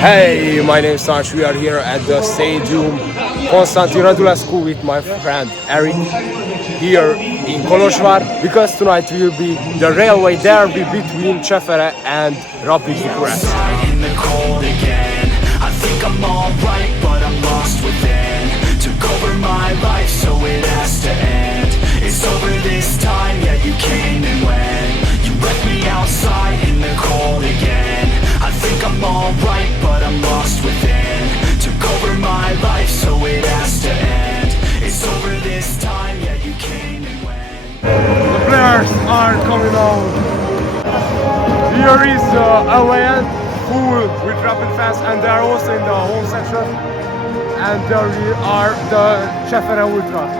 Hey, my name is Sanch. We are here at the stadium Constantin with my friend Eric here in Kolozsvar because tonight will be the railway derby between Cefere and Rapid Bucharest. In the cold again, I think I'm alright, but I'm lost within. Took over my life, so it has to end. It's over this time, yeah, you came and went. You left me outside in the cold again. I think I'm alright, but I'm lost within. Took over my life, so it has to end. It's over this time, yeah, you came and went. The players are coming out. Here is away end full with rapid fans, and they are also in the home section. And there are the Cefere ULTRAS.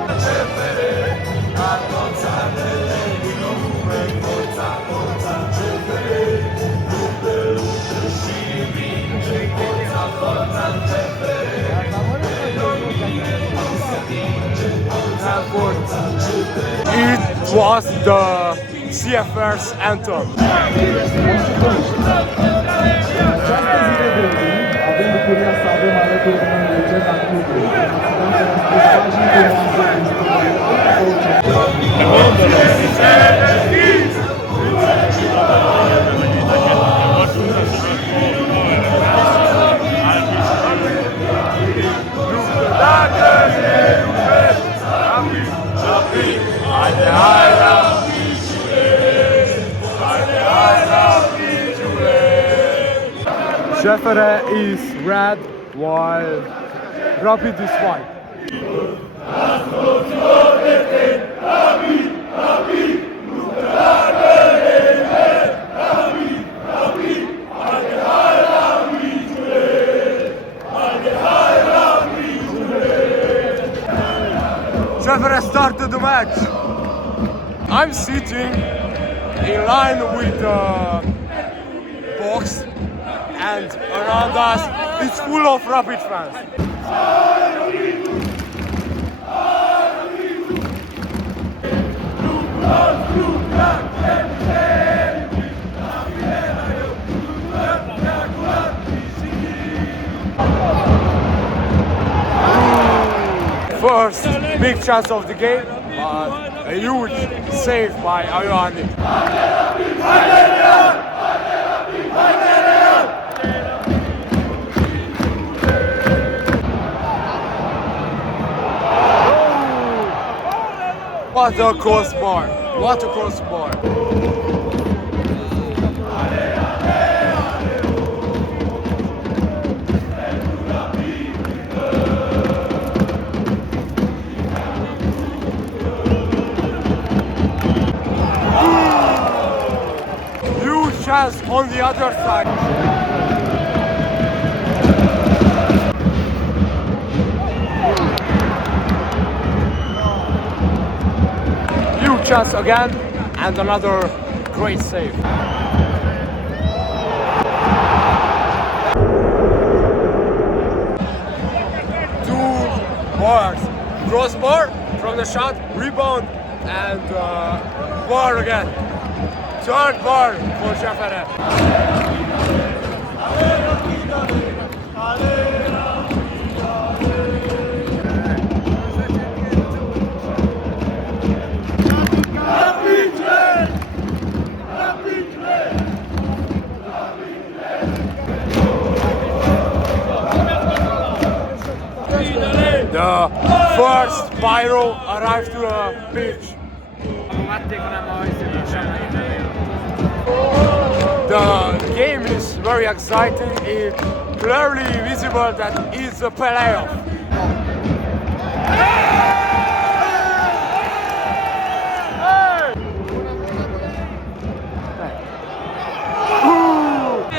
It was the CFR's anthem. Cefere is red while Rapid is white. Cefere started the match. I'm sitting in line with the box, and around us it's full of Rapid fans. First big chance of the game, but a huge save by huligani. What a crossbar! What a crossbar! Huge chance on the other side. Chance again, and another great save. Two bars, crossbar from the shot, rebound, and bar again. Third bar for Cefere. The first pyro arrived to the pitch. The game is very exciting. It's clearly visible that it's a playoff.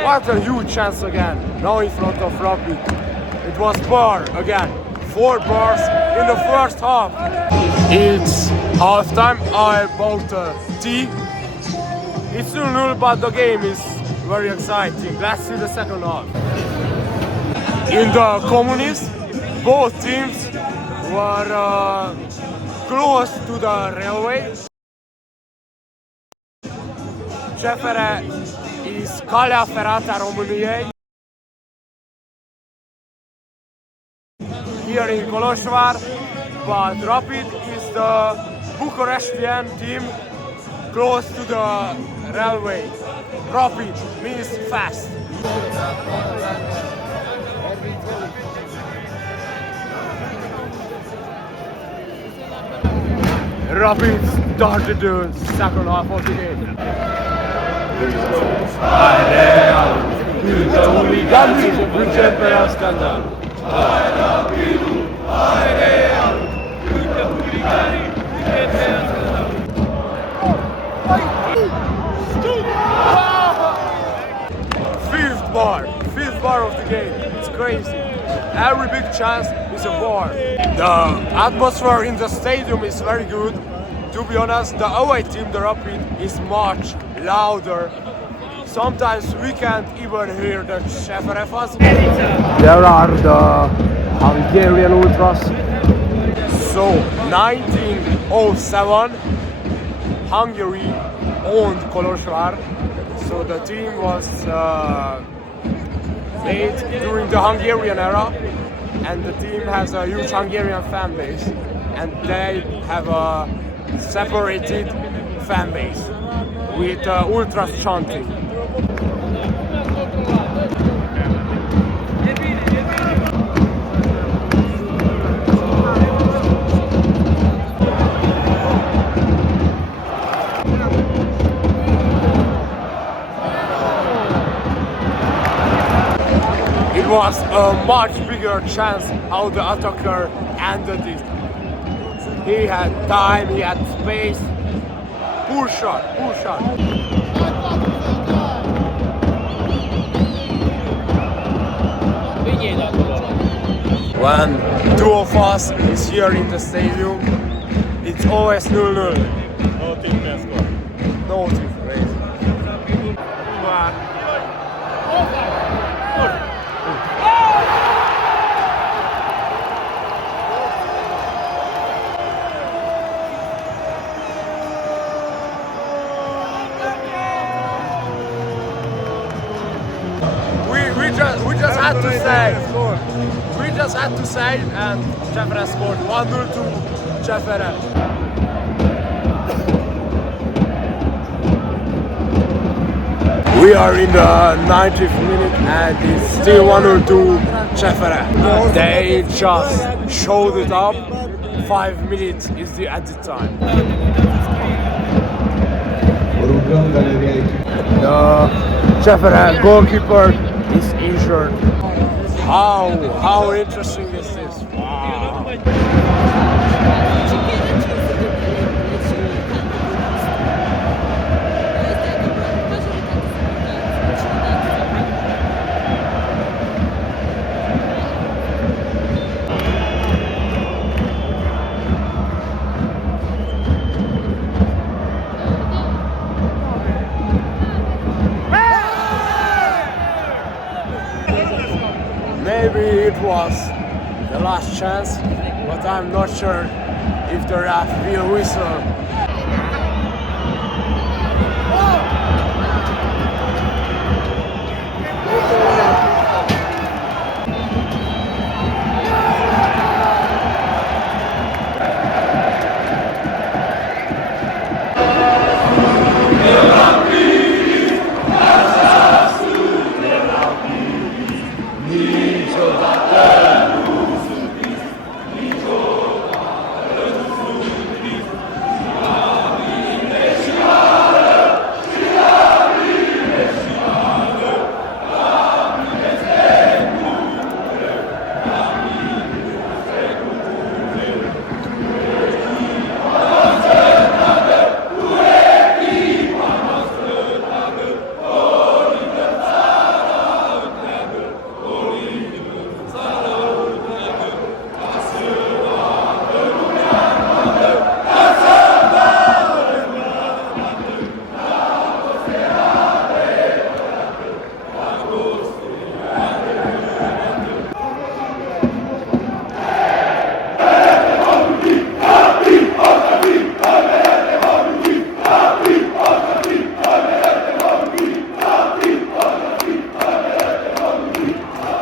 What a huge chance again, now in front of Rapid. It was bar again. 4 bars in the first half. It's halftime. I bought tea. It's 0-0, but the game is very exciting. Let's see the second half. In the communists, both teams were close to the railway. Cefere is calea ferată a României. here in Kolozsvar, but Rapid is the Bucharestian team close to the railway. Rapid means fast. Rapid started the second half of the game. Fifth bar of the game. It's crazy. Every big chance is a bar. The atmosphere in the stadium is very good. To be honest, the away team, the Rapid, is much louder. Sometimes we can't even hear the Cheferefas. There are the Hungarian ultras. So, 1907, Hungary owned Kolozsvar. So the team was made during the Hungarian era, and the team has a huge Hungarian fan base, and they have a separated fan base with ultras chanting. It was a much bigger chance how the attacker ended it. He had time, he had space. Poor shot, poor shot. When two of us is here in the stadium, it's always 0-0. No team can score. No team, crazy. We just had to say, and Cefere scored 1-0 to Cefere. We are in the 90th minute and it's still 1-0 to Cefere. They just showed it up. 5 minutes is the added time. The Cefere goalkeeper is injured. How interesting is this? Wow. Maybe it was the last chance, but I'm not sure if the ref will whistle.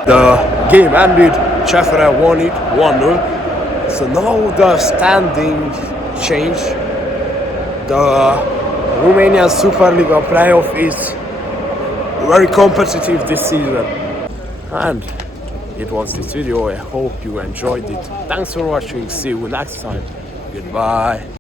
The game ended. Cefere won it 1-0. So now the standing change. The Romanian Superliga playoff is very competitive this season. And it was this video. I hope you enjoyed it. Thanks for watching. See you next time. Goodbye.